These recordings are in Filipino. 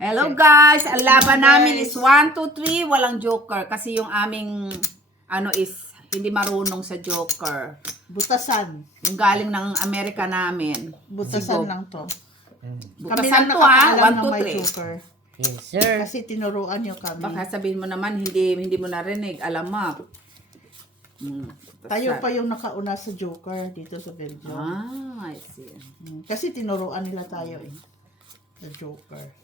Hello guys! Ang laban namin is 1, 2, 3. Walang joker. Kasi yung aming is hindi marunong sa joker. Butasan. Yung galing ng Amerika namin. Butasan lang to. Butasan to ha. 1, 2, may 3. joker. Yes, sir. Kasi tinuruan nyo kami. Baka sabihin mo naman hindi mo narinig. Alamak. Tayo pa yung nakauna sa joker dito sa Belgium. I see. Kasi tinuruan nila tayo eh. Sa joker.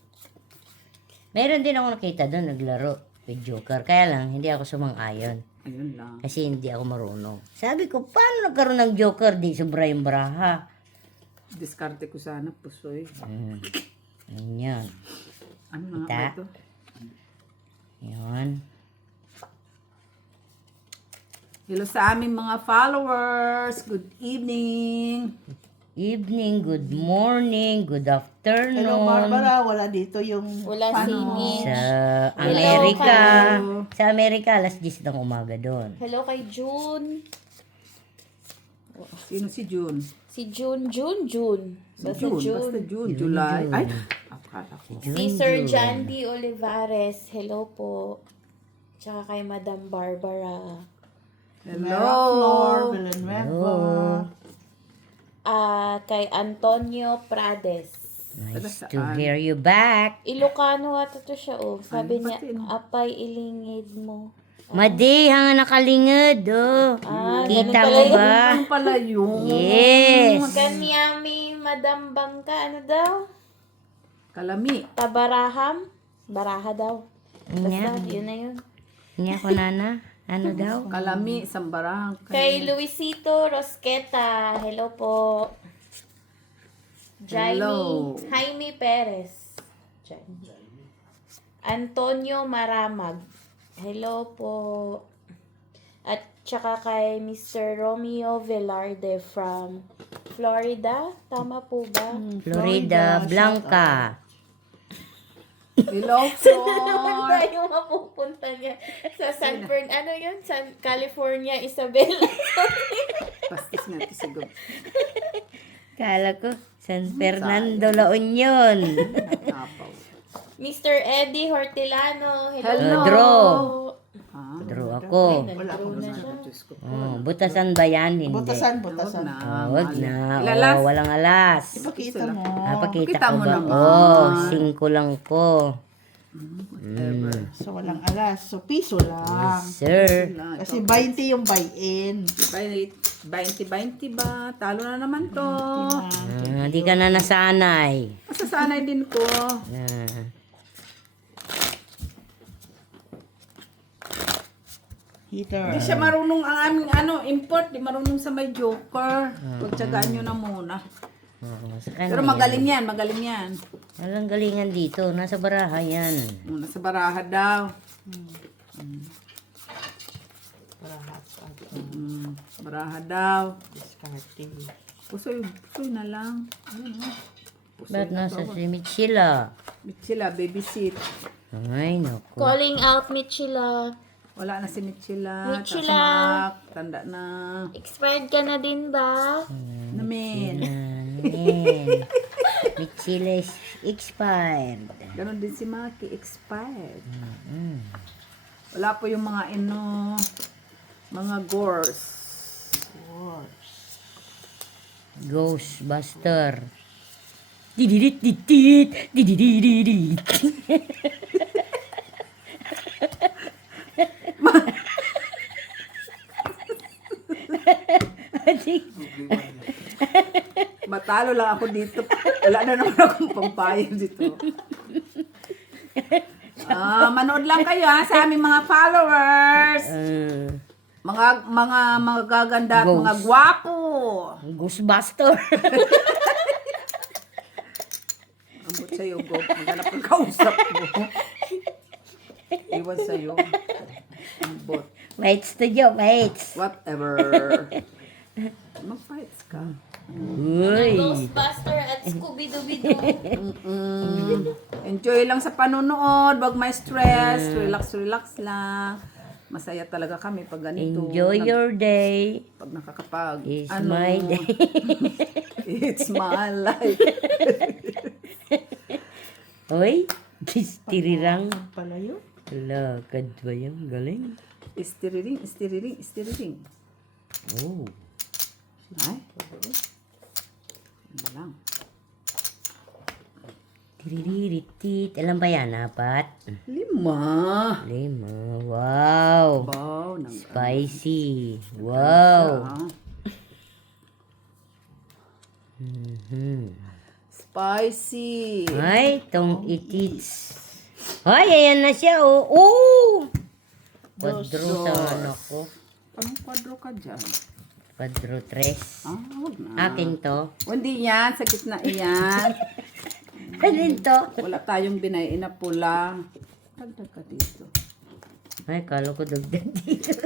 Meron din ako nakita doon naglaro with Joker. Kaya lang, hindi ako sumang-ayon. Ayun lang. Kasi hindi ako marunong. Sabi ko, paano nagkaroon ng Joker? Di sobra yung braha. Diskarte ko sana. Pusoy. Ganyan. Ano na nga Kita. ba ito? Yan. Hello sa aming mga followers. Good evening. Evening, good morning, good afternoon. Hello Barbara, wala dito yung Wala si Mitch. Sa Hello, Amerika. hello. Sa Amerika, alas 10 ng umaga doon. Hello kay June. Sino si June? Si June. Basta June. Basta June. July. Ay, akala ko. Si Sir John D. Olivares. Hello po. Tsaka kay Madam Barbara. Flor, Hello. Villanueva. Kay Antonio Prades. Nice Taga to saan? hear you back. Ilocano ata to siya oh. Sabi Ano niya, pati, no? apay ilingid mo. Madi, hanga nakalingad, oh. Ganun Kita pala mo yun. ba? Ano pala yun? Yes. Kanyami Madam Bangka, ano daw? Kalami. Tabaraham? Baraha daw. Basta, Nya. yun na yun. Niya ko nana. Ano daw? Kalami. Sambarang. Kay Luisito Rosqueta, hello po. Hello. Jaime Perez. Antonio Maramag. Hello po. At tsaka kay Mr. Romeo Velarde from Florida. Tama po ba? Florida Blanca. Hello, Naman Flor. tayo mapupunta niya sa San Fernando. Ano yun? San California, Isabela. Pastis nga ito siguro. Kala ko, San Fernando, La Union. Nakapaw. Mr. Eddie Hortilano. Hello. Draw. Ah, Draw ako. Wala Nag-draw akong na siya. Diyos ko. Oh, butasan ba yan? Hindi. Butasan. Oh, wag na. Ilalas. Oh, walang alas. Ipakita mo. Pakita Kita ko mo ba? naman. Oh, 5 lang ko. Ever. So walang alas. So piso lang. Sir. Kasi 20 yung buy-in. 20 ba? Talo na naman to. Hindi ka na nasanay. Masasanay din ko. Heater. Hindi siya marunong ang aming import. Di marunong sa may joker. Pagtsagaan nyo na muna. Sa kanya Pero magaling yan. Magaling yan. Walang galingan dito. Nasa baraha yan. Nasa baraha daw. Baraha daw. Discarding. Pusoy na lang. Ba't nasa si Michila? Mitchila, babysit. Ay, naku. Calling out Michila. Wala na si Mitchila. Mitchila. Tanda na. Expired ka na din ba? Namin. Amen. Michila is expired. Ganon din si Maki. Expired. Wala po yung mga mga gores. Ghostbuster. Dididididid. Dididididid. Matalo lang ako dito. Wala na naman akong pampayo dito. Manood lang kayo sa aming mga followers. Mga gaganda at mga gwapo. Ghostbuster. Ambot sa'yo, Gob. Maghanap ng kausap mo. Iwan sa'yo. Ambot. Mates to Joe, mates. Whatever. Mag-fights ka. Uy. Ghostbuster at Scooby-Dooby-Doo. Enjoy lang sa panonood. Wag may stress. Relax lang. Masaya talaga kami pag ganito. Enjoy your day. Pag nakakapag. It's my day. It's my life. Uy, Tirirang. Pala yun. Lakad ba yan? Galing. Istiriring, istiriring, istiriring. Oh. Ay. Ano lang. Tiriritit. Alam ba yan? 4? 5. 5. Wow. Wow. Spicy. Wow. Mhm. Spicy. Ay, tong itits. Ay, ayan na siya, oh. Oh! Quadro sa anak ko. Anong kwadro ka dyan? Quadro 3. Wag na. Akin to. Hindi yan. Sa gitna iyan. Alin to? Wala tayong binayin na pula. Dagdag ka dito. Ay, kala ko dagdag dito.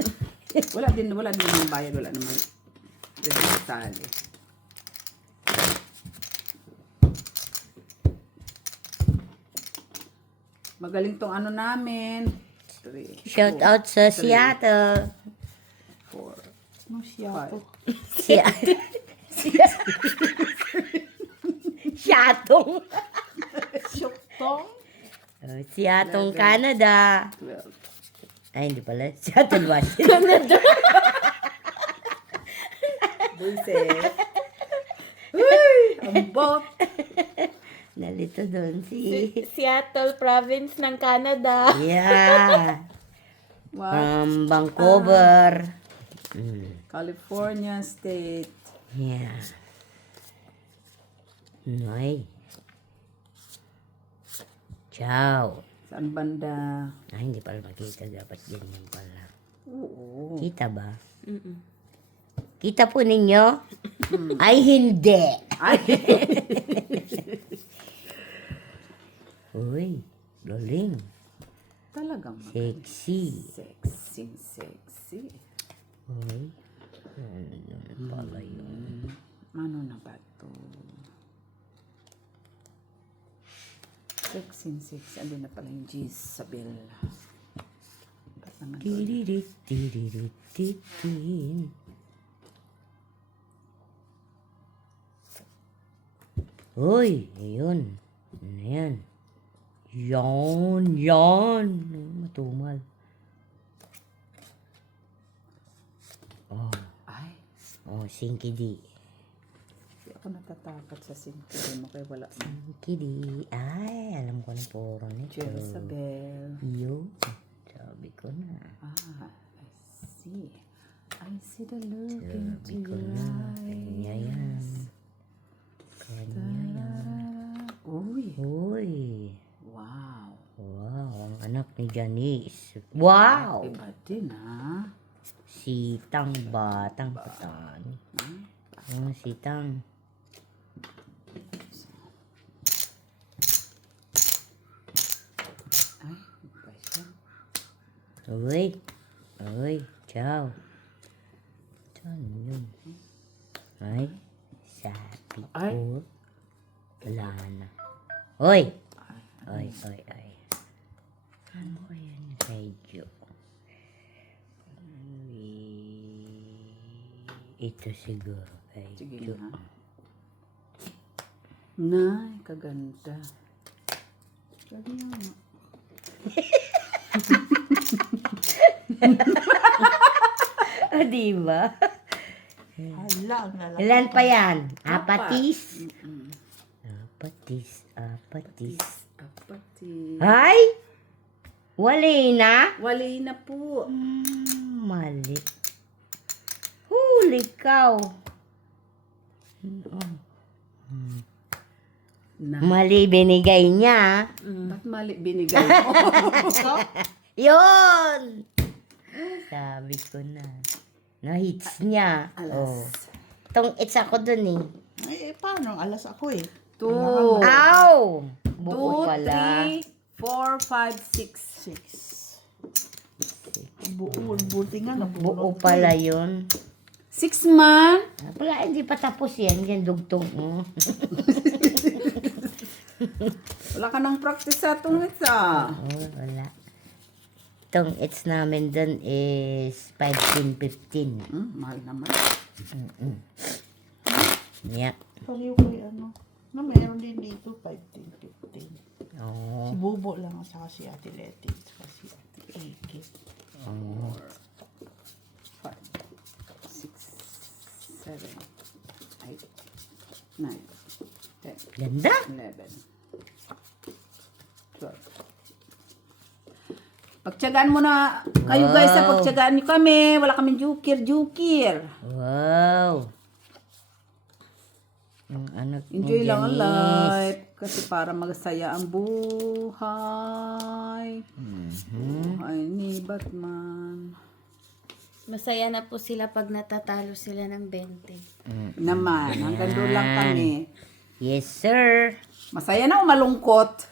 Wala din naman bayad. Wala naman. Sali. Magaling tong ano namin. 3, Shout out sa Seattle. 4, Ano siya to? Seattle. Seattle. Syuktong? Seattle, Canada. 12. Ay, hindi pala. Seattle, Washington. Buisit. Uy! Ang bot. Nalito doon si... Seattle province ng Canada. Yeah. What? From Vancouver. California State. Yeah. Ay. Ciao. Saan banda? Ay, hindi pala makita. Dapat ganyan pala. Oo. Kita ba? Kita po ninyo? Ay, hindi. Ay! Uy, galing. Talagang Sexy. sexy. Uy. Ano pala yun? Ano na ba to? Sexy. Andi na pala yung Jezabel. Ba't naman to? Tiririt, tiririt, titin. Uy, ayun. Ano yan? Yan. Matumal. Oh, Ay, Sinky D. hindi ako natatakot sa sintiri mo kaya wala sa Sinky D. Ay, alam ko na puro nito. Jezabel. Yun. Sabi ko na. I see the look Sabi into ko your na. eyes. Kanya yan. Kanya yan. Uy, Uy. wow. Wow, ang anak ni Janice. Wow! Iba din ha. Sitang batang patani. Sitang. Ay, iba siya. Uy, ciao. Saan yun? Ay, sabi Ay. ko. Wala na. Uy! Ay. Ano kaya yung medyo? Ito siguro. Sige na. Nay, kaganda. Sabi nga. Diba? Hala, ang lalaki. Ilan pa yan? Apatis? Mm-mm. Apatis. Apati. Ay! Wali na? Wali na po. Mali. Huli cow. Na. Mali binigay niya. Ba't mali binigay mo? Yun! Sabi ko na. Na-hits niya. Alas. Oh. Tong it's ako dun eh. Ay, paano? Alas ako eh. 2, Ow! Buo 2, pala. 3, 4, 5, 6. 6. Buti nga, Buo nabulot. pala yun. 6 man. Wala, hindi pa tapos yan. Yan dugtong mo. Wala ka nang practice sa itong isa. Oh, wala. Itong it's namin dun is 15. Mahal naman. Yeah. Paliw ko yung ano. Na meron din dito, 15, 15. Oh. Bubo lang at saka si Ate Leti. At saka si Ate Eke. 5, 6, 7, 8, 9, 10, Ganda. 11, 12. Pagtyagaan mo na kayo guys, sa pagtyagaan niyo kami. Wala kaming jukir. Wow. Ang anak mo, Enjoy lang ang Janice. life. Kasi para magsaya ang buhay. Buhay ni Batman. Masaya na po sila pag natatalo sila ng 20. Naman, hanggang doon lang kami. Yes, sir. Masaya na o malungkot?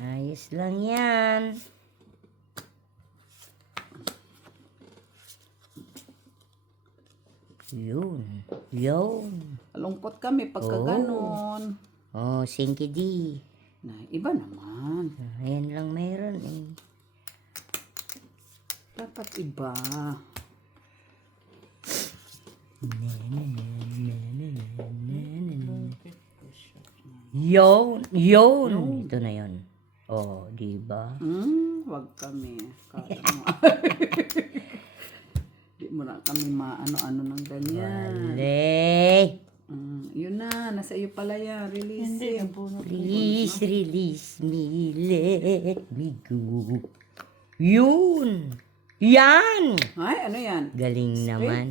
Ayos lang yan. Yun. Malungkot kami pagka ganon. Oh, Sinky D. Na, iba naman. Ayan lang mayroon eh. Dapat iba. Yun. Ito na yun. Oh, di ba? Wag kami. Kala mo. Di mo na kami maano-ano ng ganyan. Lay. Yun na, nasa iyo pala yan. Release Hindi, it. nabunot. Please release me. Let me go. Yun. Yan. Ay, ano yan? Galing naman.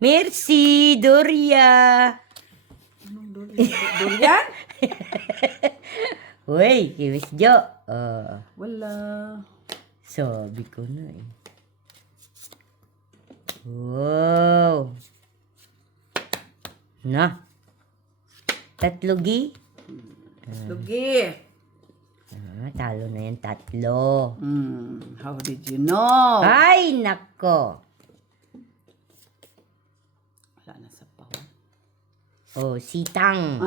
Merci, Doria. Anong durian? Uy, Miss Jo. Wala. Sabi ko na eh. Wow. Na. Tatlogi. Lugi. Talo na yan, tatlo. How did you know? Ay, nako. Wala na sa pawan. Oh, sitang.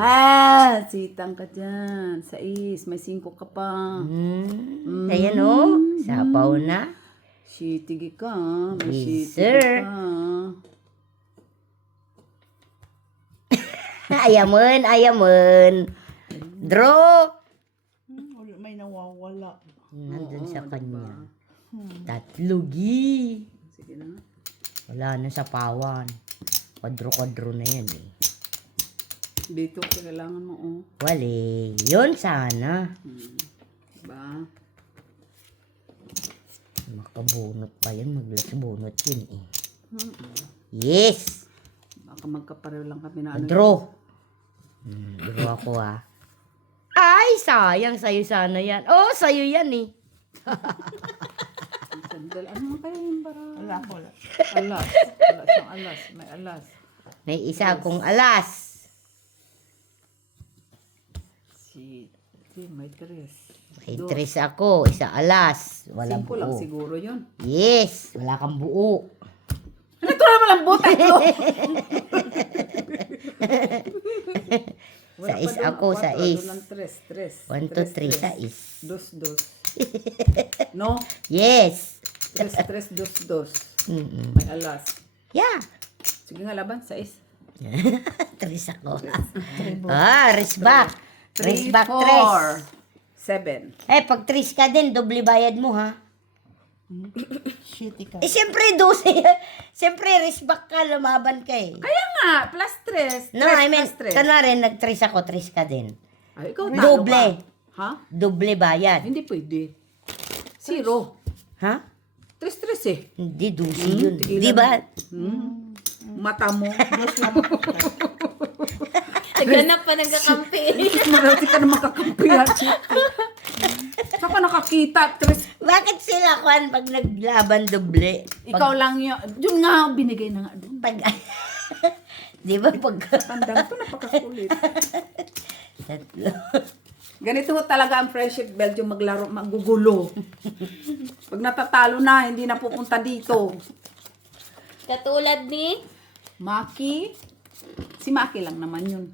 Sitang ka dyan. 6, may 5 ka pa. Ayan oh. Sapaw na. Shitigi ka. May Yes, shitigi sir. ka. Ayaman. Draw. May nawawala. Nandun sa kanya. Tatlogi. Sige na. Wala na sa pawan. Kwadro-kwadro na yan eh. Dito, kailangan mo, oh. Wali. Yun sana. Diba? Makabunot pa yan. Maglasbunot yun eh. Yes. Baka magkapareho lang kami na ano. Draw. Draw ako ah. Ay, sayang. Sa'yo sana yan. Oh, sa'yo yan eh. Sandal. Ano kaya yung bara? Wala ko. Wala. Alas. Wala siyang alas. May alas. May isa akong alas. May 3. May tres ako. Isa alas. Walang 5 lang buo. siguro yun. Yes. Wala kang buo. Ano ito naman ang buta ito? Sais ako, sais. 3. 1, 2, 3, sais. 2. No? Yes. 3, 2. Mm-mm. May alas. Yeah. Sige nga laban, 6. Tres ako. Race back. 3, Race back, tres. 7. Eh, pag tres ka din, doble bayad mo, ha? Shitty ka. Eh, siyempre, 12. Siyempre, race back ka, lumaban ka eh. Kaya nga, plus 3. No, I mean, kunwari, nag-tres ako, tres ka din. Ay, ikaw talo Doble. ka. Ha? Doble bayad. Hindi pwede. 0. Ha? 3 eh. Hindi, 12 yun. tigilan Di ba? Mata mo. Naghanap pa nagkakampi. Marami ka na makakampihan. Saan ka nakakita? 3. Bakit sila, Kwan, pag naglaban doble? Ikaw lang yun. Yun nga, binigay na nga doon. Pag, di ba, pag, Tandaan ko, napakakulit. tatlo. Ganito talaga ang friendship Belgium maglaro, magugulo. Pag natatalo na, hindi na pupunta dito. Katulad ni Maki, si Maki lang naman yun.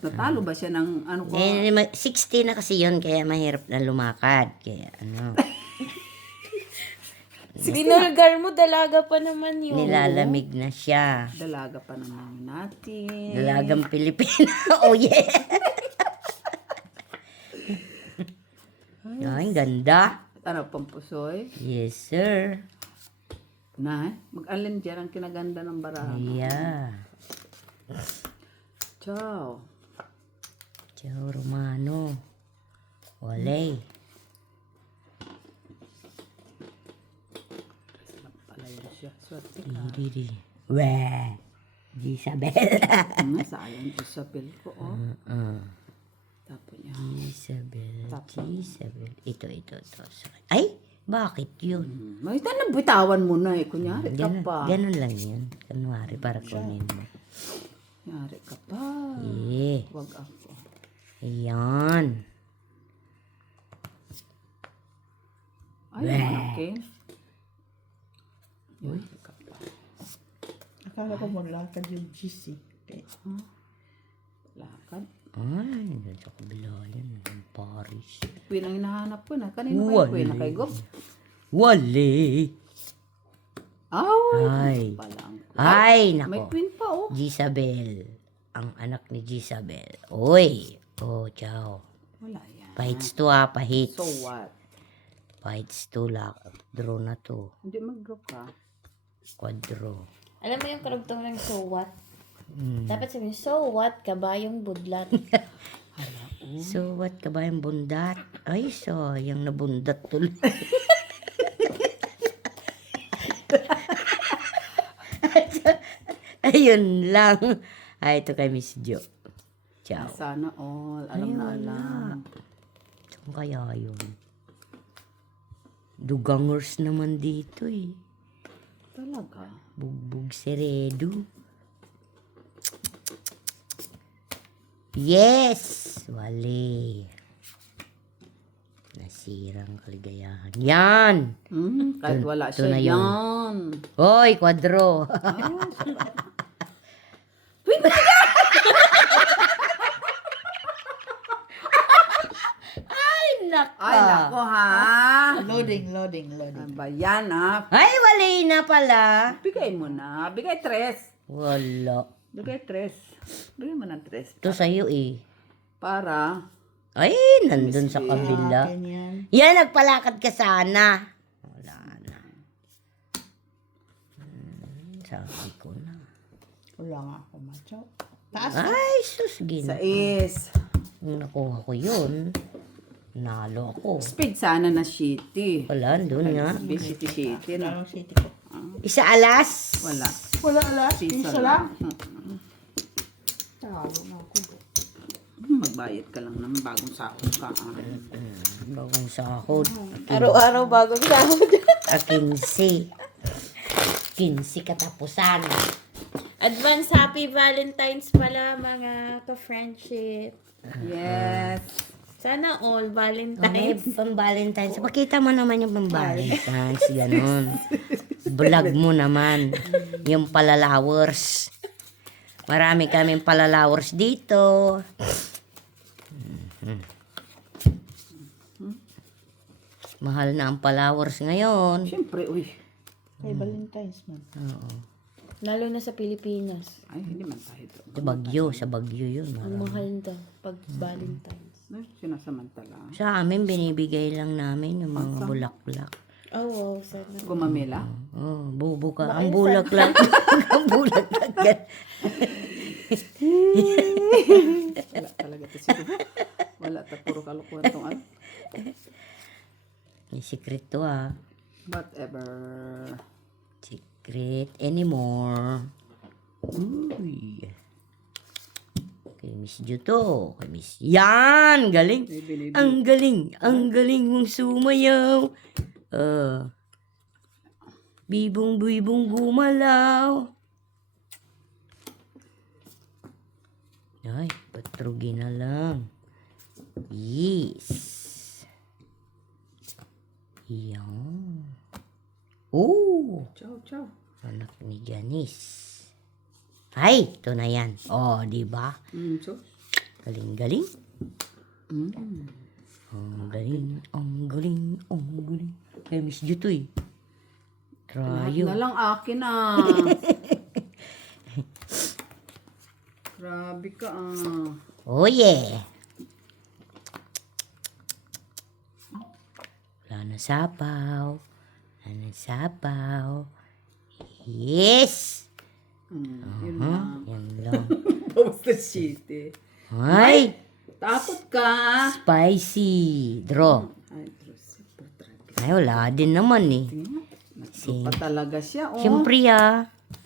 Natalo ba siya ng ano ko? 60 na kasi yun, kaya mahirap na lumakad. Kaya ano, binulgar mo, dalaga pa naman yun. nilalamig na siya. Dalaga pa naman natin. Dalagang Pilipina. Oh yeah. Ay, ganda. Ano, pampusoy? Yes, sir. Na, mag-alin dyan ang kinaganda ng baraha. Yeah. Ciao. Ciao, Romano. Wale. Pala yun siya. Swerte ka. Didi. Weh. Isabel. Sayang Isabel ko, oh. Tapos niya. Isabel. Isabel. Ito. Ay, bakit yun? May bitawan mo na eh. Kunyari ka pa. Ganun lang yun. Kunwari, para kunin mo. Kunyari ka pa. Eh. Wag ako. Ayan. Ay, okay. Uy, ka pa. Akala ko mula ka yung GC. Lakad. Ay, doon sa kabila yan. Ang Paris. Queen ang hinahanap ko na. Kanino kayo Queen? Na kay Gob? Wale. Ay. Palang. Ay, May nako. Queen pa, oh. Jezabel. Ang anak ni Jezabel. Oy. Oh, ciao. Wala yan. Pahids to ha, pahids. So what? Pahids to lang. Draw na to. Hindi mag-draw ka. Quadro. Alam mo yung karugtong ng so what? Mm. Dapat sabihin, so what? Kabayong budlat. So, what ka ba yung bundat? Ay, sayang na bundat tuloy. Ayun lang. Ay, ito kay Miss Jo. Ciao. Sana all. Alam na alam. Saan kaya yun? Dugangers naman dito eh. Talaga. Bugbog seredo. Yes! Wali. Nasirang kaligayahan. Yan! Kahit wala ito siya. na yun. Yan. Hoy, kwadro! Ay, nako! Ay, nako ha. Loading. Ano ba yan ha? Ay, wali na pala. Bigay mo na. Bigay 3. Wala. Bigay 3. Bigay mo ng 3. Ito sa'yo eh. Para. Ay, nandun sa kabila. Ganyan. Yan, nagpalakad ka sana. Wala na. Sabi ko na. Wala nga ako macho. Taas. Ay, sus, gina. 6. Nung nakuha ko yun, nalo ako. Speed sana na shitty. Wala, doon nga. Shitty na. Ang city ko. Isa alas. Wala. Wala alas. Piso Isa lang. lang. Talo na ako. Magbayad ka lang ng bagong sakot ka. Bagong sahod. Araw-araw bagong sahod. 15. 15 katapusan. Advance Happy Valentine's pala mga ka-friendship. Yes. Sana all May Valentine's. pang-Valentine's. Pakita mo naman yung pang-Valentine's. Ganon. Vlog mo naman. Yung palalawers. Marami kaming palalawers dito. Mahal na ang palawers ngayon. Siyempre, uy. Kay Valentine's man. Oo. Lalo na sa Pilipinas. Ay, hindi man tayo doon. Sa Bagyo yun. Ang mahal daw pag Valentine's. Ay, sinasamantala. Sa amin, binibigay lang namin yung mga bulaklak. Oh, wow. Sana. Gumamela. Oh, bubo ka. Ang bulaklak. Ang bulaklak. Wala talaga to siguro. Wala ta puro kalokohan tong ano. May secret to ah. Whatever. Secret anymore. Uy. Kay Miss Jo to. Kay Miss... Yan! Galing! Ang galing! Ang galing mong sumayaw. Bibong-bibong gumalaw. Ay, patrugi na lang. Yes. Yan. Oh! Ciao, ciao. Anak ni Janice. Ay, ito na yan. Oh, di ba? So? Galing-galing. Ang galing, ang galing, ang galing. Kay Miss Jutoy. Lahat Trayo. na lang akin ah. Grabe ka ah. Oh, yeah. Sana sapaw. Sana sapaw. Yes! Yun Huh? lang. Yan lang. Bawas na shit eh. Ay! Takot ka. Spicy. Draw. Ay, Diyos. Putragis. Ay, wala din naman eh. Pa talaga siya, oh. Siyempre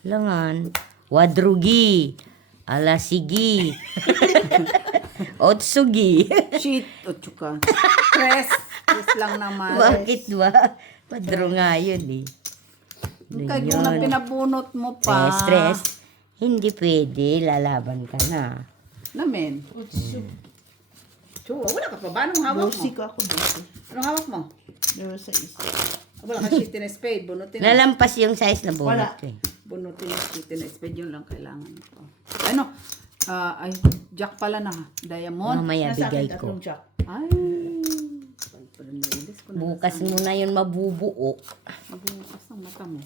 langan. Wadrugi. Alasigi. Otsugi. Shit. O, tsuka. Stress. Stress lang naman. Bakit ba? Padro nga yun eh. Kaya kung na pinabunot mo pa. Stress. Hindi pwede. Lalaban ka na. Namen. Wala ka pa ba? Anong hawak mo? Bossy ka ako, bossy. Anong hawak mo? 06. Wala ka shit in a spade. Bunutin mo. Nalampas yung size na bunot Wala. ko eh. Bunutin yung shit in a spade. Yun lang kailangan ko. Ano? Ay, jack pala na ha. Diamond. Mamaya Nasa bigay akin ko. tatlong jack. Ay. Nailis ko na. Bukas mo na yun mabubuo. Mabukas ng mata mo.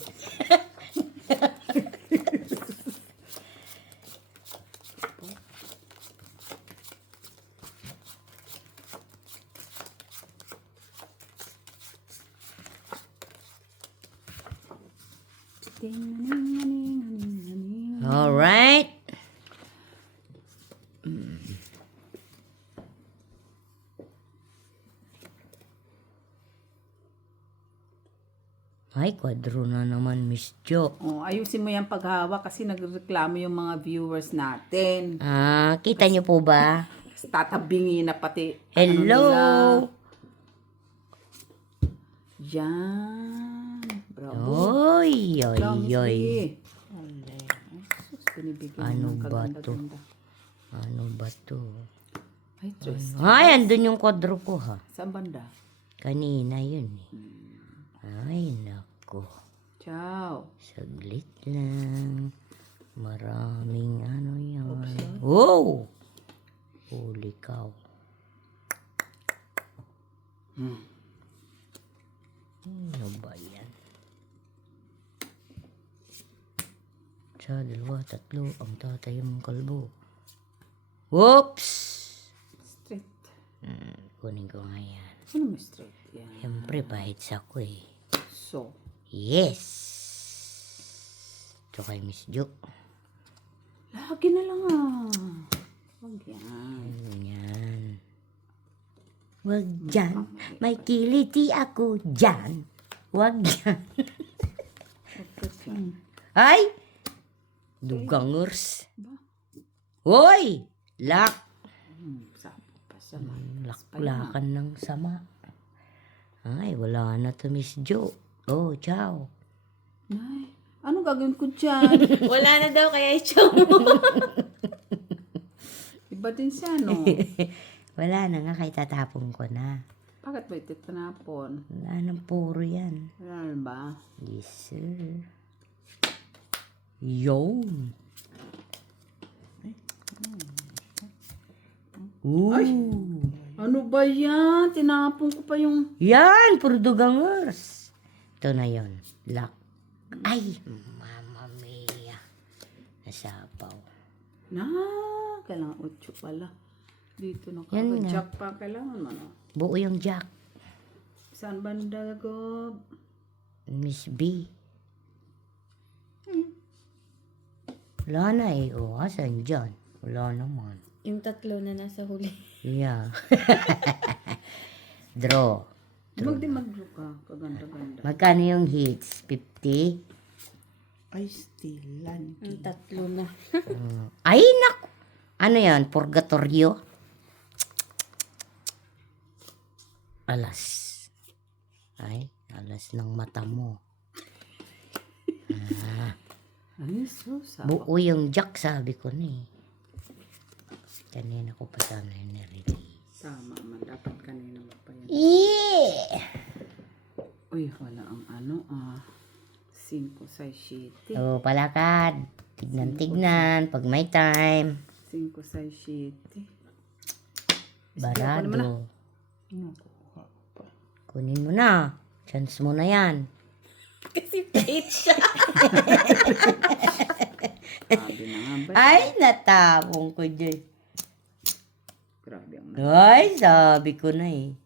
Alright. Ay, kwadro na naman, Miss Jo. Oh, ayusin mo yung paghawak kasi nagreklamo yung mga viewers natin. Ah, kita niyo po ba? Tatabingin na pati. Hello. Ano nila. Yan. Bravo. Oy, oy, Promise oy. me. Sus, binibigyan Ano ng ba to? kaganda-ganda. Ano ba to? Ay, Diyos. Ay, andun yung kwadro ko ha. Saan banda? Kanina yun eh. Ay, nako. Ciao. Saglit lang. Maraming ano yan. Wow! Holy cow. Ano ba yan? Sa dalawa, tatlo, ang tatay mong kalbo. Whoops! Straight. Kunin ko nga yan. Ano mo straight? Yan. Siyempre, pahits ako eh. So. Yes! Ito kay Miss Jo. Lagi na lang ah. Huwag yan. Yan. Wag dyan. May kiliti ako dyan. Wag dyan. Ay! Dugangers. Hoy! Lak! Sapo pa siya. Laklakan ng sama. Ay, wala na to, Miss Jo. Oh, ciao. Nay, ano gagawin ko dyan? Wala na daw kaya i-chow mo. Iba din siya, no? Wala na nga, kay tatapon ko na. Bakit ba ito tinapon? Wala nang puro yan. Wala ba? Yes, sir. Yun. Ooh. Ano ba yan? Tinapon ko pa yung... Yan, puro dugangers. Ito na yon. Lock. Ay, mama mia. Nasapaw. Na, kailangan 8 pala. Dito na Yan kagad. nga. Jack pa kailangan mo, no? Buo yung jack. Saan banda, Gob? Miss B. Wala na eh. O, asan dyan? Wala naman. Yung tatlo na nasa huli. Yeah. Draw. Magdi-maglo ka. Kaganda-ganda. Magkano yung hits? 50? Ay, stilan. Yung tatlo na. Ay, naku! Ano yan? Purgatorio? Alas. Ay, alas ng mata mo. Ay, sus. Buo yung jack, sabi ko na eh. Kanina ko pa sana yung nirelease. Tama man. Dapat kanina mo pa yan. Yeah! Uy, wala ang ano 5 sa 7. So, palakad. Tignan-tignan. Pag may time. 5 sa 7. Barado. Kunin mo na. Chance mo na yan. Kasi pait siya. Sabi na nga ba? Ay, natapong ko dyan. Grabe ang Ay, sabi ko na eh.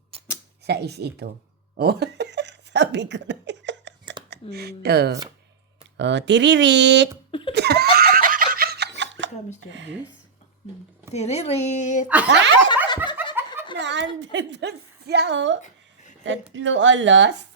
Sa is ito. Oh, sabi ko na. Tiririt. Ikaw, Mr. Ace. Tiririt. Naandun siya, oh. 3 alas.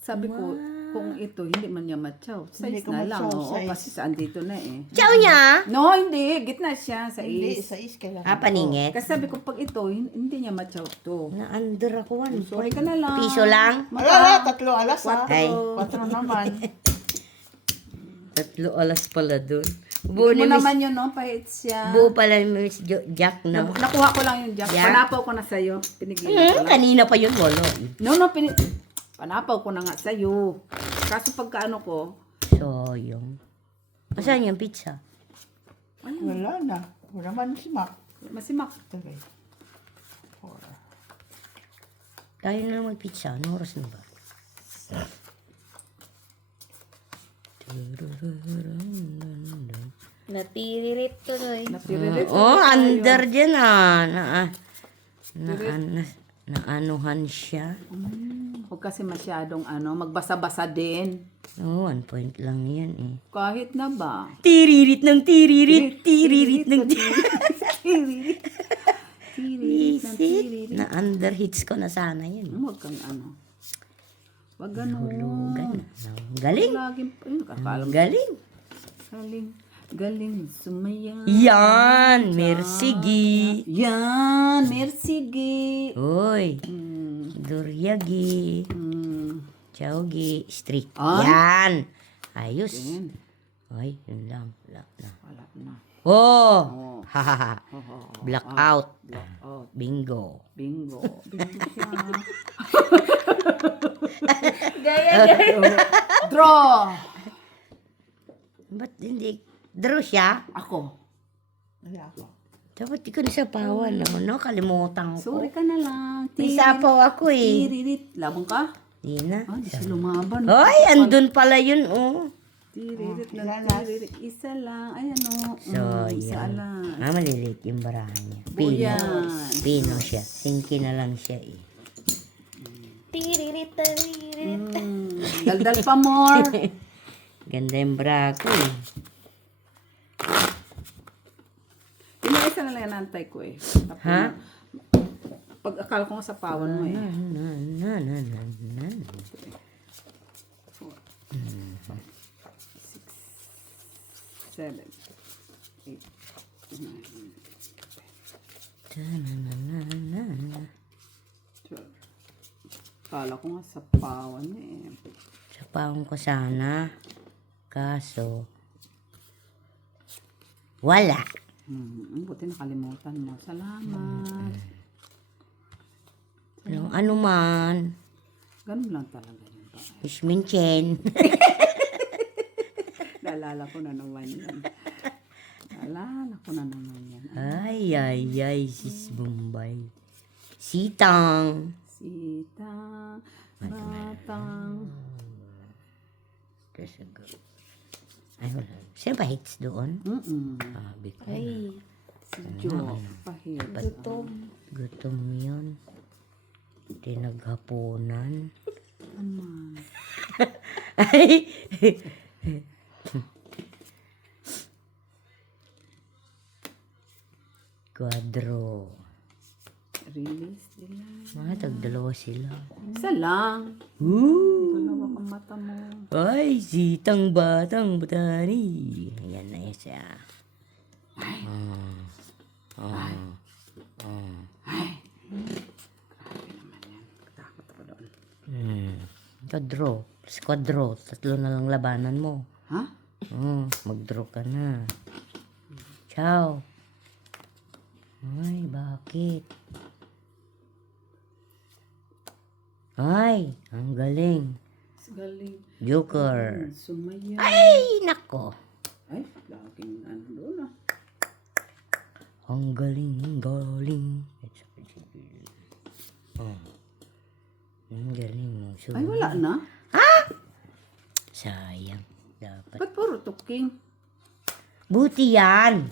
Sabi ko, kung ito, hindi man niya matchaw. Hindi Size ko na lang. matchaw, Oo, size. kasi saan dito na eh. Chow niya. No, hindi. Gitna siya sa Hindi, is. sa is kailangan. Paningit. Kasi sabi ko, pag ito, hindi niya matchaw to. Na-under ako, Sorry ka na lang. Piso lang. Ala, 3 alas ha. Ay. 4 naman. 3 alas pala dun. Buo mo naman yun, no? Pahit siya. Buo pala ni Miss Jack, no? Nakuha ko lang yung jack. Jack? Panapaw ko na sa'yo. Pinigilan ko lang. Kanina pa yun, wala. No, panapaw ko na nga sa'yo. Kaso pagkaano ko, So, yung... Saan yung pizza? Wala na. Wala man si Mac. masimak. Okay. Tayo na lang mag-pizza. Anong oras na ba? Natiririt tuloy. Natiririt. Under dyan naanuhan siya. Huwag kasi masyadong magbasa-basa din. 1 point lang yan eh. Kahit na ba? Tiririt ng tiririt, tiririt ng tiririt. Tirit. Tirit ng tirit. Na under hits ko na sana yan. Huwag kang Huwag ganun. Hulugan. Galing. Laging, kakalam. Galing. Galing. Galing. Sumaya. Yan. Merci, Gi. Yan. Merci, Gi. Uy. Hmm. Duryagi. Hmm. Ciao, Gi. Strict. Ay. Yan. Ayos. Yan. Ay, yun lang. Wala na. Wala na. Oh. Oh. Hahaha. Oh. Blackout. Blackout. Bingo. Bingo. Bingo siya. Gaya. Draw. Ba't hindi? Draw siya? Ako. Wala ako. Dapat di ko na sa pawan, no? Kalimutan ko. Sorry ka na lang. May sapaw ako eh. Tiririt. Labang ka? Di na. Ah, di siya lumaban. Hoy, andun pala yun, oh. Tiririt na Ilalas. tiririt. Isa lang. Ayan o. So, Isa yan. lang. Maliliit yung barahan niya. Buyan. Pino siya. Sinki na lang siya eh. Tiririt, tiririt. Daldal pa more. Ganda yung bra ko eh. Isa na lang yan antay ko eh. Tapos Ha? pag akala ko nga sa pawan mo eh. Na. 7, 8, 9, 12. Akala ko nga sa pawan mo eh. Sa paong ko sana. Kaso, wala. Buti nakalimutan mo. Salamat. Ano man. Ganun lang talaga yun. Ismin Chen. Naalala ko na naman yan. Naalala ko na naman yan. Ay, sis Bombay. Sitang. Sita, batang. Ay, wala. Sino pa hits doon? Sabi ko. Ay, Si Jo. Pahit. gutom. Gutom yun. Tinaghapunan. Naman. Ay! Quadro. Release nila. Tagdalawa sila. Isa lang. Woo! Dalawa kang mata mo. Ay, sitang batang batani. Ayan na yun siya. Takot ako doon. Quadro. Squadro. 3 na lang labanan mo. Ha? Mag-draw ka na. Ciao. Ay, bakit? Ay, ang galing. Galing. Joker. Sumaya. Ay, nako. Ay, laging doon ah. Ang galing, galing. Ang galing mo. Ay, wala na. Sayang. Dapat. Ba't puro tuking? Buti yan.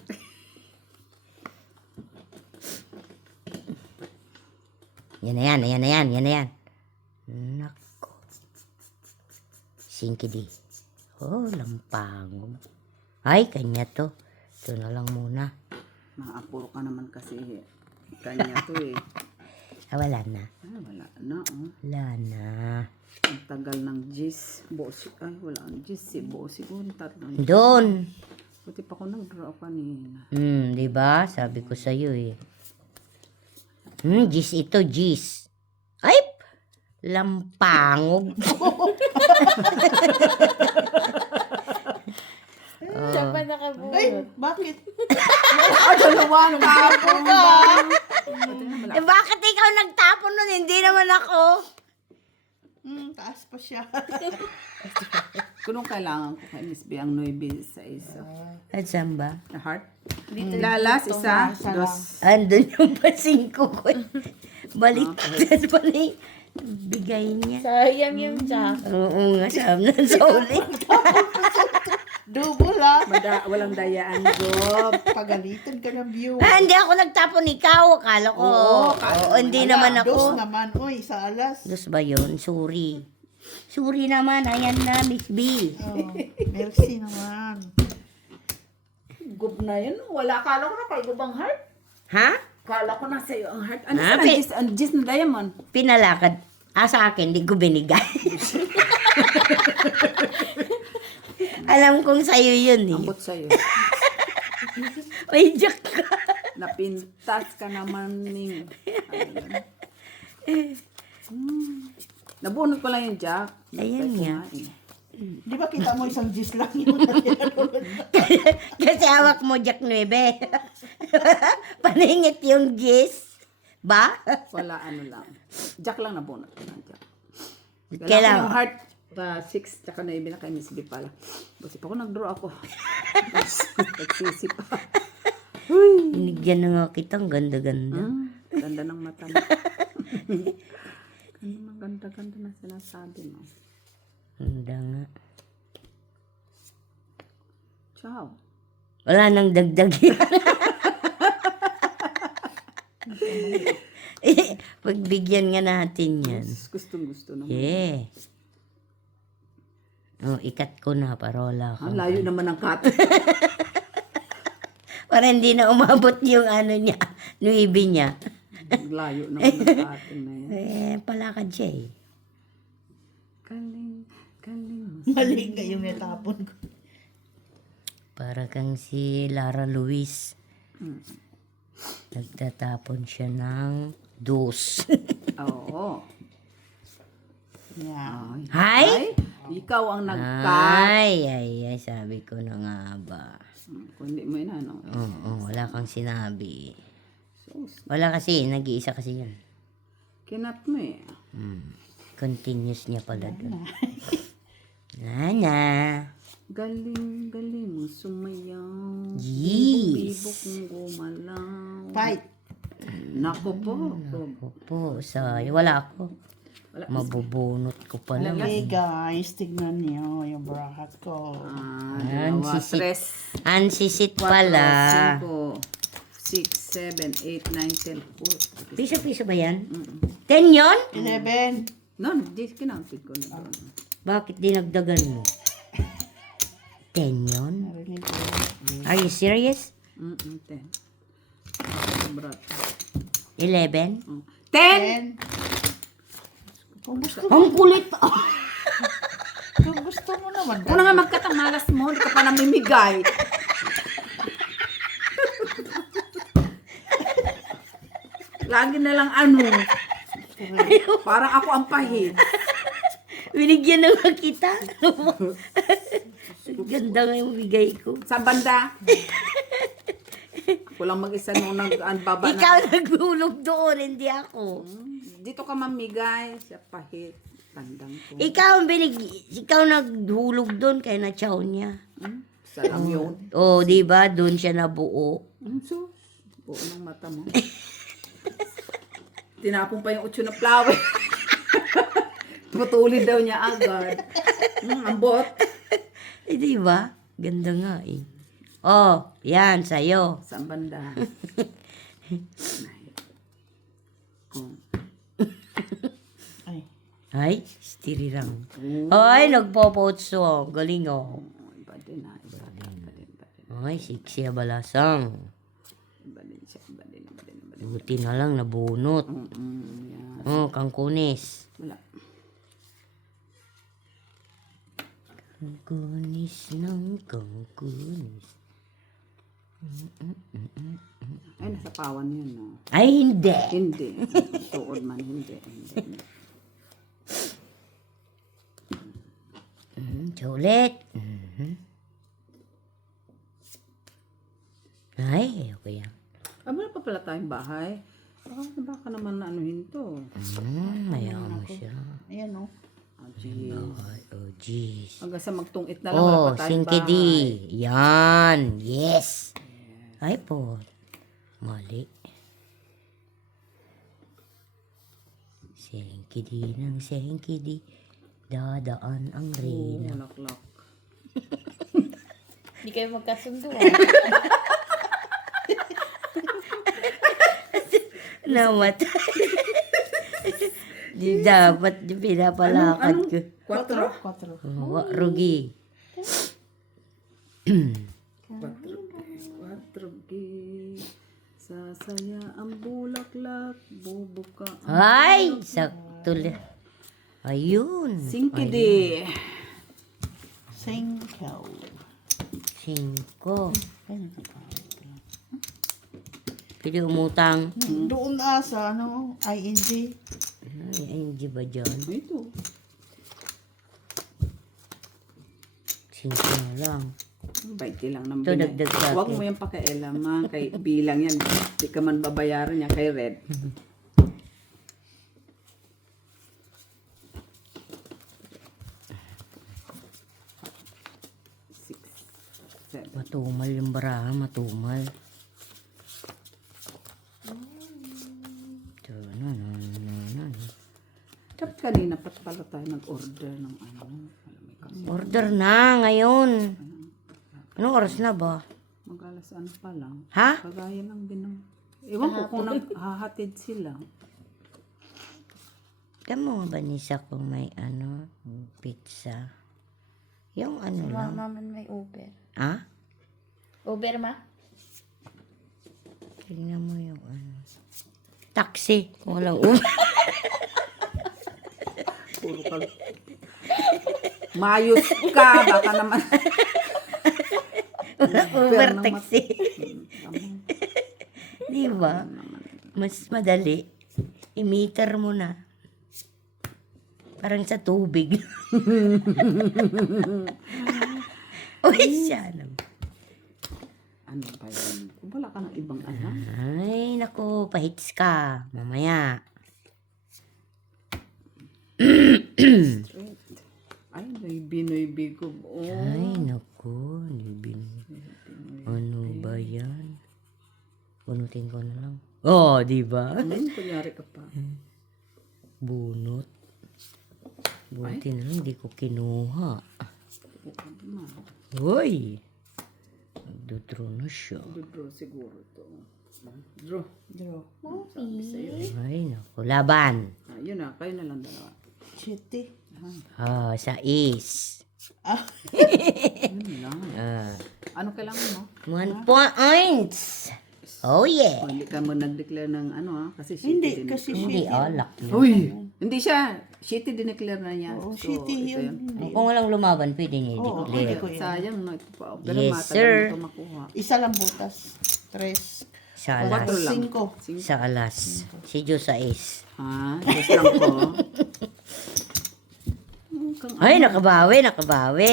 Yan na yan. Singkidi. Oh, lampangog. Ay, kanya to. Ito na lang muna. Maapuro ka naman kasi. Kanya to eh. Ah, wala na. Ay, wala na. Oh. Wala na. Ang tagal ng gis. Bosi. Ay, wala ang gis. Si Bosi. Tatlong. Doon. Buti pa ako nag-draw kanina. Di ba? Sabi ko sa'yo eh. Gis ito, gis. Ay! Lampangog. Siya pa nakabunot. Ay, bakit? Ah, dalawa. Nagkapon ba? Eh, bakit ikaw nagtapon nun? Hindi naman ako. Taas pa siya. Kunong kailangan ko kay Miss B ang 9 sa isa. At saan ba? Na heart. Lalas, isa, dos. Andun yung pasing ko. Baliktad pala yung bigay niya. Sayang yung Jack. Oo nga, sabi na sa ulit. Double ah. Walang dayaan, Job. Pagalitan ka ng view. Hindi ako nagtapon ikaw. Akala ko. Oo, hindi naman Dos ako. naman. Uy, sa alas. Dos ba yun? Sorry. Sorry naman. Ayan na, Miss B. Oh, merci naman. Gub na yun. Wala. Kala ko na kay Gub ang heart. Ha? Kala ko na sa'yo ang heart. Ano Ah, sa ang gis na diamond? Pinalakad. Sa akin, di ko binigay. Alam kong sa'yo yun eh. Ambot sa'yo. May jack ka. Napintas ka naman ning. Nabunot ko lang yung jack. Ayan nga. Di ba kita mo isang gis lang yun? Kasi hawak mo jack 9. Paningit yung gis. Ba? Wala ano lang. Jack lang nabunot ko ng jack. Kailangan. Kailangan yung heart. 6 tsaka na ibina kay Miss B pala. Kasi pa ako nag-draw ako. Nagsisi pa. Binigyan na nga kita. Ang ganda-ganda. Ganda ng mata mo. Ganda-ganda na sinasabi mo. Ganda nga. Ciao. Wala nang dagdag yan. Pagbigyan nga natin yan. Gustong gusto naman. Yeah. Oh, ikat ko na, parola ko. Ang layo naman ng cut. Para hindi na umabot yung ano niya, nuibi niya. Layo naman ng cut na yan. Palakad siya eh. Kaling. Mali nga yung natapon ko. Para kang si Lara Luis. Nagtatapon siya ng dos. Oo. Yeah. Hi? Ikaw ang nag-cut. Ay, sabi ko na nga ba. Kung hindi mo yun, ano. Oo, wala kang sinabi. Wala kasi, nag-iisa kasi yan. Kinat mo eh. Continuous niya pala doon. Nana. Galing mo sumayaw. Yes. Bibok mong gumalaw. Fight. Nako po. Opo, wala ako. Mabubunot ko pala. Hey guys, tignan niyo yung bracket ko. Dalawa, tres. Ansisit pala. 5, 6, 7, 8, 9, 10. Piso-piso ba yan? 10 yon? 11. No, di kinangkid ko na doon. Bakit dinagdagan mo? 10 yon? Narinig ko. Are you serious? 10. Sobra. 11? 10! 10. Kung gusto, Ang kulit! kung gusto mo naman. Kung na nga magkatamalas mo, hindi ka pa namimigay. Lagi na lang ano. Parang ako ang pahid. Binigyan na nga kita. Ganda nga yung bigay ko. Sa banda. Ako lang mag-isa nung nag-baba na. Ikaw naghulog doon, hindi ako. Dito ka mamigay. Siya pahid. Tandang ko. Ikaw naghulog doon kaya na-chow niya. Sa lang yun. Oh, di ba? Doon siya nabuo. So, buo ng mata mo. Tinapon pa yung 8 na flower. Putulid daw niya agad. Ang bot. Eh, di ba? Ganda nga eh. Oh, yan, sa'yo. Saan banda? Ay. Ay, stirirang. Ay, nagpo-potso. Galing oh. Iba din ha. Iba din. Ay, siksi balasang. Iba din siya. Iba din. Buti na lang nabunot. Yan. Oh, kangkunis. Wala. Kangkunis ng kangkunis. Ay, nasa pawan yun, no? Ay, hindi. Hindi. Tuod man, hindi. Ulit. Ay, okay yan. Wala pa pala tayong bahay. Baka naman na anuhin to. Mayaman mo siya. Ayan o. Oh, geez. Ay, oh, jeez. Hanggang sa magtungit na lang, wala Oh, pa tayong singkidi. bahay. Yan. Yes. Ay po. Mali. Singkidi ng singkidi. Dadaan ang Oh, reyna. laklak. Hindi kayo magkasundo Namatay. Di dapat di pinapalakad ko. 4. Oh, rugi. 4G. Sasaya ang bulaklak. Bubuka ang... Ay, sakto lang. Ayun. Singkidi. Singkaw. 5. Pwede umutang. Doon sa ING. Ay, hindi ba dyan? Ito. 5 na lang. 20 lang naman. Ito, dagdag sa akin. Huwag mo yung pakialaman. Kay bilang yan. Hindi ka man babayaran niya kay Red. Six, seven. Matumal yung baraha, matumal. Ito, no. Dapat kanina pa pala tayo nag-order ng ano. Order na ngayon. Anong oras na ba? Mag-alas ano pa lang. Ha? Kagaya lang din ng... Ewan ko kung naghahatid sila. Tama mo ba Nisa kung may pizza? Yung ano lang. Mama man may Uber. Ha? Uber ma? Tingnan mo yung taxi. Kung walang Uber. Puro ka. Mayos ka. Baka naman. Uber taxi. Di ba? Mas madali. I-meter mo na. Parang sa tubig. Uy, siya naman. Ano ba yan? Kung wala ka ng ibang alam. Ay, naku, pahits ka. Mamaya. Ay, noibi ko. Oh. Ay, naku. Ano ba yan? Bunutin ko na lang. Oh, di ba? Kunyari ka pa. Bunot. Buti na lang, hindi ko kinuha. Uy! Nagdodraw na siya. Draw siguro to. Draw. Ay, naku. Laban. Yun na, kayo na lang dalawa. Chitty. Ah, sa is. Yun lang. Ano kailangan mo? 1 points. Oh, yeah. Oh, hindi ka mo nag-declare ng ano ha? Kasi Hindi, shitty din. kasi Hindi, shitty. alak na. Uy! Hindi siya. Shitty dineclare na niya. Oo, So, shitty ito yun. Hindi. Kung walang lumaban, pwede niya Oo, i-declare. pwede ko yan. Sayang no. Ito pa. Pero Yes, matagal sir. mo ito makuha. Isa lang butas. 3. Sa alas. 4 lang. 5. Sa alas. Si Diyos sa is. Ha? Just lang ko. Ay, nakabawi.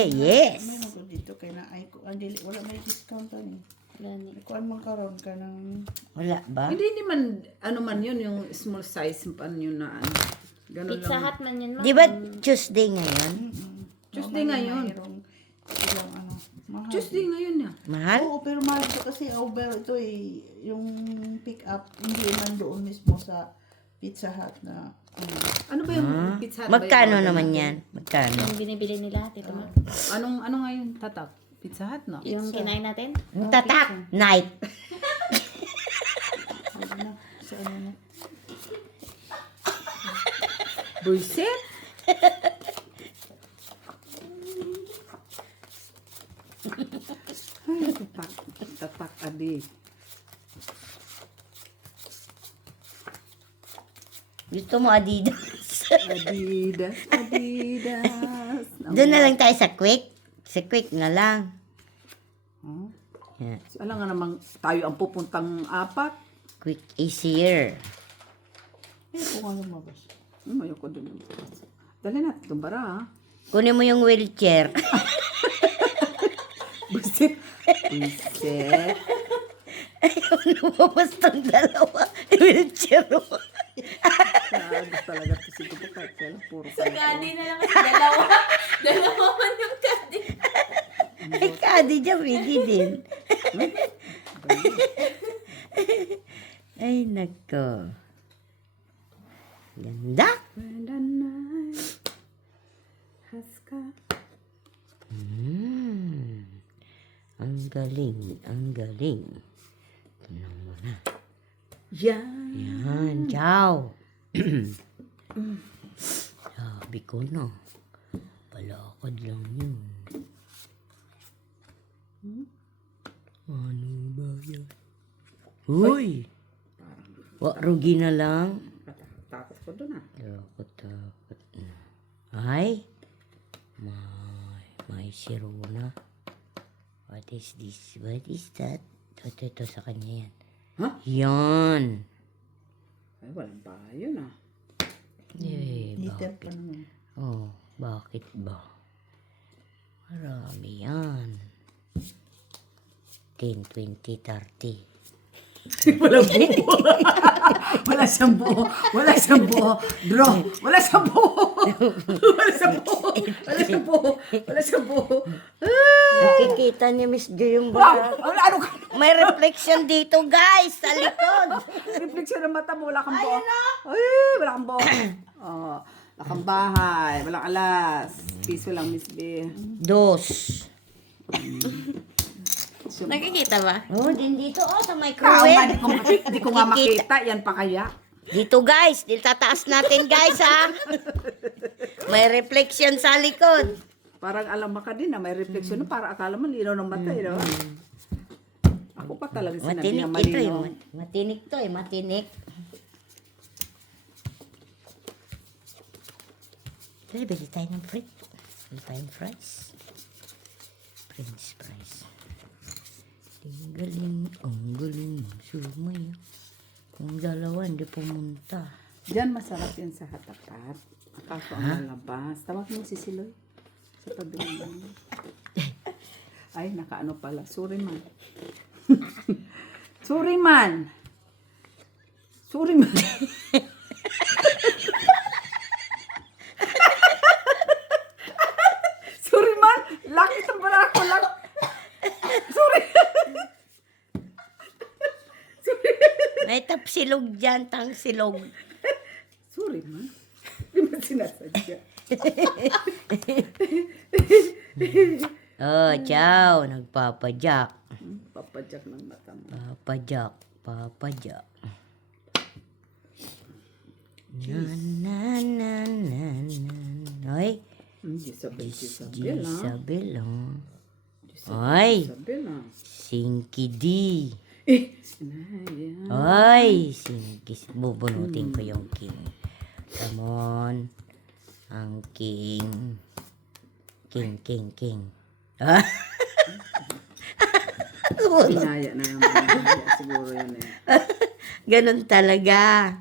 Yes. May ako dito kay na ay ko andili wala may discount ani. Wala ni. Kuan man karon ka ng Wala ba? Hindi man, ano man yun, yung small size pan yun na ano. Ganun Pizza lang. Hut man yun ma. Di ba Tuesday ngayon? Tuesday ngayon. Ilang ano. Mahal. Tuesday ngayon niya. Mahal? Oo, pero mahal ito kasi Uber ito yung pick up hindi man doon mismo sa Pizza Hut na Ano ba yung pizza Hut ba Magkano yung order naman natin? yan? Magkano? Yung binibili nila, tito ma. Ano nga yung tatak? Pizza Hut, no? Yung kinain natin. Yung tatak, night. sa ano na. Buisit? Ay, tatak, adi. Gusto mo Adidas? Adidas. Doon na lang tayo sa Quick. Sa Quick na lang. Oh, Yeah. so, alam nga namang tayo ang pupuntang apat. Quick easier. Eh, kung ano mabas. Ayoko dun. Dali natin itong bara, ha? Kunin mo yung wheelchair. Busit. Busit. Ayaw lumabas ng dalawa. Wheelchair mo. Gusto talaga ito si Gupo kahit kailan. Puro Sa kayo. kadi na lang kasi dalawa. Dalawa man yung kadi. Ay, kadi dyan, Miggy din. Ay, nako. Ganda. When the night has come. Ang galing, ang galing. Tignan mo na. Yan. Yan, ciao. Sabi ko na. Palakad lang yun. Ano ba yan? Uy! Rugi na lang. Takot ko dun, ha? Takot na. Ay! May zero na. What is this? What is that? Ito sa kanya yan. Huh? Yan! Ay, walang bayo na. Eh, Liter bakit? pa naman. Oh, bakit ba? Marami yan. 10, 20, 30. Walang buo. Wala siyang buo. Wala siyang buo. Draw. Wala siyang buo. Wala siyang buo. Wala siyang buo. Wala siyang buo. Nakikita ni Miss Jo yung Wow! bata. Ano ka? May reflection dito, guys, sa likod. Reflection ng mata mo. Wala kang buo. Ay, wala kang buo. Oh, wala kang bahay. Walang alas. Piso lang, Miss B. Dos. Nakikita ba? Oh, din dito, sa Kauma, microwave. di ko nga makita. Yan pa kaya. Dito, guys. Dito tataas natin, guys, ha. May reflection sa likod. Parang alam ka din na may reflection. Para akala mo linaw ng mata. No? Ako pa talaga sinabi Matinik na ito, malinaw. Matinik to, matinik. Dali, bili tayo ng fries. Bili tayo ng fries. French fries. Ang galing, sumaya. Kung dalawa, hindi pumunta. Diyan masarap yan sa hatapat. Akaso ang lalabas. Tawag mo si Siloy. Sa tabi mo. Ay, nakaano pala. Sorry man. Sorry man. Sorry man. Sorry man. Laki itong pala ako lang. Sorry. Sorry. May tapsilog dyan, tang silog. Sorry man. Di ba sinasadya? Oh, ciao, nagpapadyak. Papadyak ng mata mo. Papadyak, papadyak. Na. Ay, Isabel, Isabel, ha? Isabel, oh. Ay, Isabel, ha? Sinky D. Eh, Naya. Ay, Sinky. Bubunutin ko yung king. Come on. Ang king. King. Ah, Inaya na naman. Inaya siguro yun eh. ganun talaga.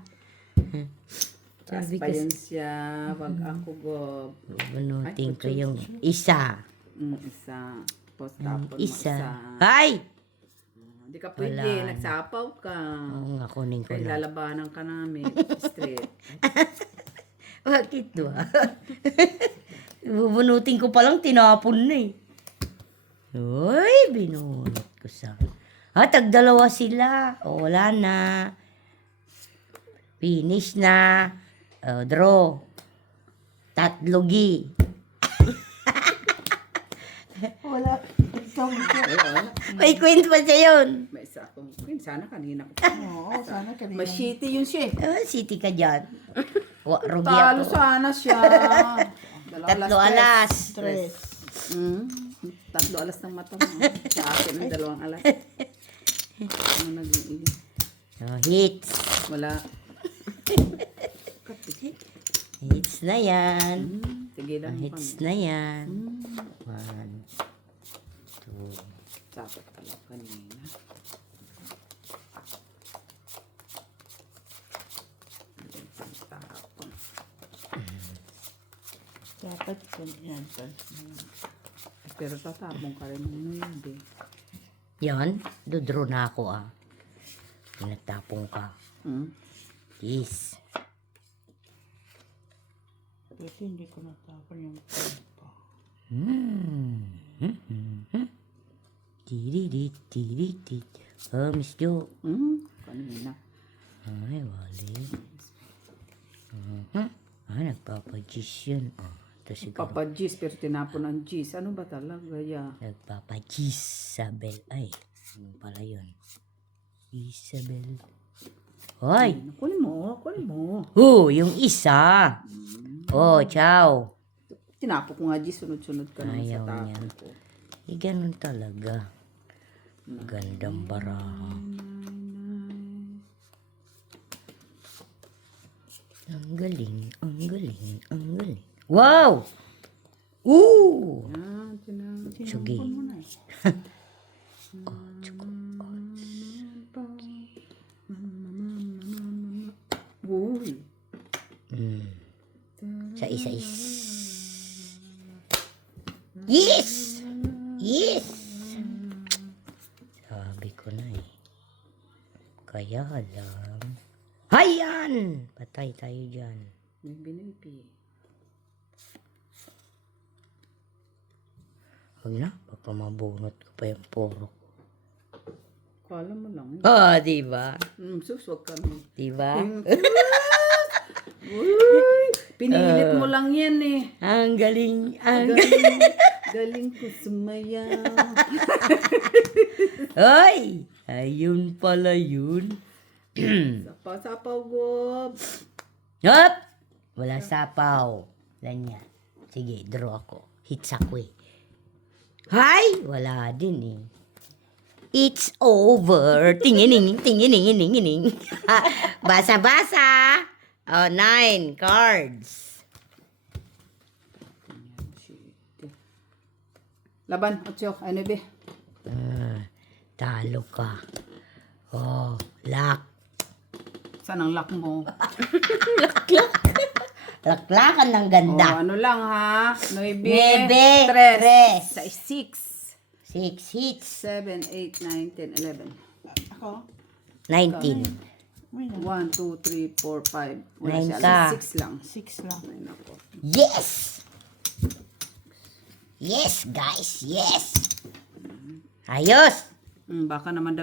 Taas Sabi pa ko, yun siya. Wag ako gob. bubunutin ko yung isa. Isa. Tapos tapon mo Isa. isa. Ay! Hindi ka pwede. Wala. Nagsapaw ka. Oo nga, kunin ko Kaya na. lalabanan ka namin. Straight. Bakit ba? Bubunutin ko palang tinapon na eh. Uy, binunot ko sa... tagdalawa sila. O, wala na. Finish na. Draw. Tatlogi. Wala. Ikaw, May kwento pa siya yun. May isa akong queen. Sana kanina ko. oo, sana kanina. Mas shitty yun siya eh. City ka dyan. Rugi Talo ako. sana siya. Tatlo alas. Tres. Tatlo alas ng mata mo. Sa akin ang 2 alas. Ano naging ili? Oh, hits. Wala. Hits na yan. Tigilan mo Hits kami. na yan. 1, 2. Dapat pala kanina. Tapon. Dapat kung yan. Pero tatapon ka rin mo hindi. Yan. Dodro na ako ah. Pinagtapong ka. Yes. Kasi hindi ko natapon yung pa. Tiri-rit. Oh, Miss Jo. Kanina. Ay, wali. Nagpapagis yun. Oh, ito siguro. Papa-G's pero tinapon ang G's. Ano ba talaga ya? Nagpapagis. Isabel. Ay, ano pala yun? Isabel. Hoy! Kunin mo, kunin mo. Oh, yung isa. Oh, ciao. Tinapo ko nga G's, sunod-sunod ka naman Ayaw sa tapon niya. ko. Ganun talaga. Gandang baraha. Ang galing, ang galing, ang galing. Wow! Ooh! Sige. Uy. Sa isa-is. Yes! Yes! Sabi ko na eh. Kaya lang. Hayan! Patay tayo dyan. May binilpi. Huwag na. Baka mabunot ko pa yung poro ko. Kala mo lang. Ah, diba? Suswag ka mo. Diba? Uy! Pinilit mo lang yan eh. Ang galing. Ang Galing, galing ko sumayaw. Ay! Ayun pala yun. Sapaw-sapaw, Gob. Hop! Wala sapaw. Wala niya. Sige, draw ako. Hits ako eh. Hay! Wala din eh. It's over. Tingining, tingining. Basa-basa. Oh, 9 cards. Laban, 8, ano ba? Talo ka. Oh, lock. Saan ang lock mo? Laklakan ng ganda. Oh, ano lang ha? 9, 9, 3, 6, 6 hits. 7, 8, 9, 10, 11. Ako? 19. 1, 2, 3, 4, 5. Wala Nine siya. ka. 6 lang. 6 lang. Ay, nako. Yes! Yes, guys. Yes! Ayos! Baka naman